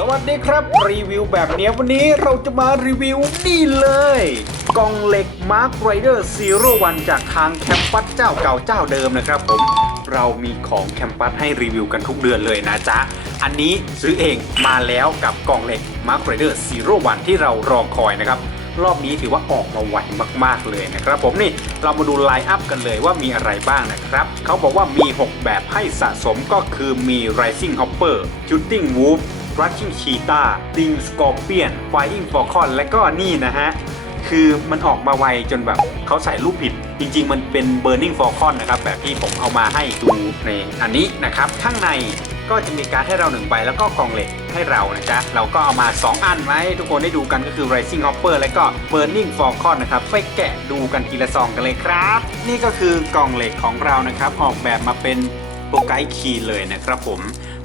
สวัสดีครับ รีวิวแบบเนี้ยวันนี้เราจะมารีวิวนี่เลย กล่องเหล็ก Mark Rider Zero o จากทางแคมปัสเจ้าเก่าเจ้าเดิมนะครับผม เรามีของแคมปัสให้รีวิวกันทุกเดือนเลยนะจ๊ะ อันนี้ซื้อเองมาแล้วกับกล่องเหล็ก Mark Rider Zero o ที่เรารอคอยนะครับ รอบนี้ถือว่าออกมาไวมากๆเลยนะครับผมนี่เรามาดูไลน์อัพกันเลยว่ามีอะไรบ้างนะครับเขาบอกว่ามี 6 แบบให้สะสมก็คือมี Rising Hopper Shooting Wolf Rushing Cheetah Sting Scorpion Flying Falcon และก็นี่นะฮะ คือมันออกมาไวจนแบบเขาใส่รูปผิด จริง ๆ มันเป็น Burning Falcon นะครับ แบบที่ผมเอามาให้ดูในอันนี้นะครับ ข้างในก็จะมีการให้เราหนึ่งใบแล้วก็กองเหล็กให้เรานะจ๊ะ เราก็เอามา 2 อันไว้ทุกคนได้ดูกันก็คือ Rising Hopper และก็ Burning Falcon นะครับไปแกะดูกันทีละซองกันเลยครับ นี่ก็คือกล่องเหล็กของเรานะครับ ออกแบบมาเป็นโปรไกด์คีเลยนะครับผม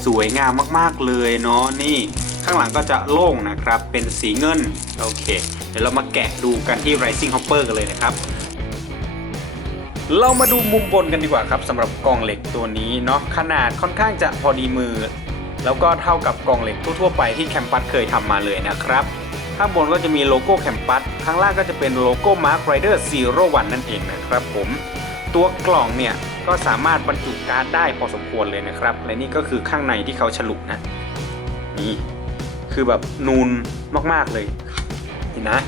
สวยงามมากๆเลยเนาะนี่ข้างหลังก็จะโล่งนะครับ เป็นสีเงิน โอเค เดี๋ยวเรามาแกะดูกันที่ Rising Hopper กันเลยนะครับ เรามาดูมุมบนกันดีกว่าครับสำหรับกล่องเหล็กตัวนี้เนาะขนาดค่อนข้างจะพอดีมือ แล้วก็เท่ากับกล่องเหล็กทั่วๆไปที่แคมปัสเคยทำมาเลยนะครับข้างบนก็จะมีโลโก้แคมปัสข้างล่างก็จะเป็นโลโก้ Mark Rider Zero One นั่นเองนะครับผม ตัวกล่องเนี่ย ก็สามารถบรรจุการ์ดได้พอสมควรเลยนะครับ และนี่ก็คือข้างในที่เขาฉลุนะ นี่คือแบบนูนมากๆเลยเห็นนะ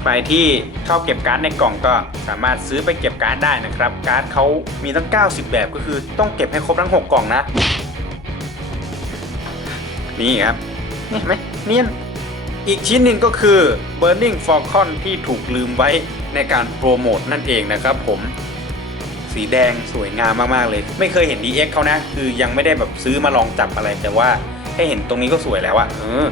ใครที่ชอบเก็บการ์ดในกล่องก็สามารถซื้อไปเก็บการ์ดได้นะครับ การ์ดเขามีตั้ง 90 แบบก็คือต้องเก็บให้ครบทั้ง 6 กล่องนะ นี่ครับเห็นไหมเนียนอีกชิ้นหนึ่งก็คือ Burning Falcon ที่ถูกลืมไว้ในการโปรโมทนั่นเองนะครับผม สีแดงสวยงามมากๆเลย ไม่เคยเห็น DX เขานะ คือยังไม่ได้แบบซื้อมาลองจับอะไร แต่ว่าแค่เห็นตรงนี้ก็สวยแล้วอะเออ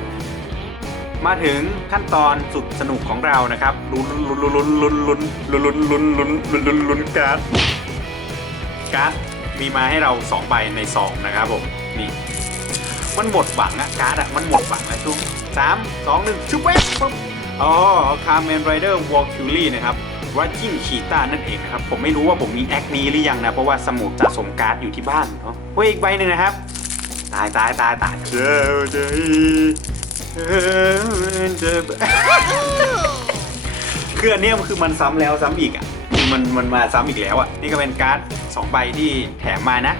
มาถึงขั้นตอนสุดสนุกของเรานะครับลุ้นลุ้นลุ้นลุ้นลุ้นลุ้นลุ้นลุ้นลุ้นลุ้นลุ้นลุ้นการ์ดการ์ดมีมาให้เราสองใบในซองนะครับผมนี่มันหมดหวังอะการ์ดอะมันหมดหวังแล้วชุบสามสองหนึ่งชุบเวฟปุ๊บอ๋อคาร์เมนไรเดอร์วอลคิวลี่นะครับ รัชชิ่งชีต้านั่นเองนะครับ ผมไม่รู้ว่าผมมีแอคนี้หรือยังนะ เพราะว่าสมุดสะสมการ์ดอยู่ที่บ้านเนาะเฮ้ยอีกใบหนึ่งนะครับ ตายตายตายตายเจ้าเจ้คืออันเนี้ยมันคือมันซ้ำแล้วซ้ำอีกอะมันมันมาซ้ำอีกแล้วอะนี่ก็เป็นการ์ด2ใบที่แถมมานะ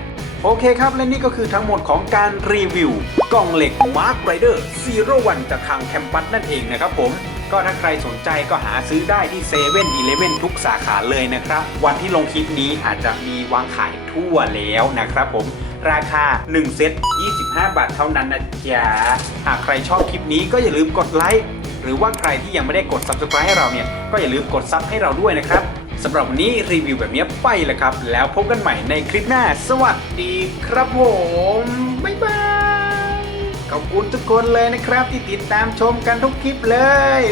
โอเคครับ และนี่ก็คือทั้งหมดของการรีวิว กล่องเหล็ก Mark Rider Zero One จากทางแคมปัสนั่นเองนะครับผม ก็ถ้าใครสนใจก็หาซื้อได้ที่เซเว่นอีเลฟเว่นทุกสาขาเลยนะครับ วันที่ลงคลิปนี้อาจจะมีวางขายทั่วแล้วนะครับผมราคา 1 เซต 25 บาทเท่านั้นนะจ๊ะ หากใครชอบคลิปนี้ก็อย่าลืมกดไลค์ หรือว่าใครที่ยังไม่ได้กด subscribe ให้เราเนี่ย ก็อย่าลืมกดซับให้เราด้วยนะครับ สำหรับวันนี้รีวิวแบบนี้ไปแล้วครับ แล้วพบกันใหม่ในคลิปหน้า สวัสดีครับผม บ๊ายบาย ขอบคุณทุกคนเลยนะครับที่ติดตามชมกันทุกคลิปเลย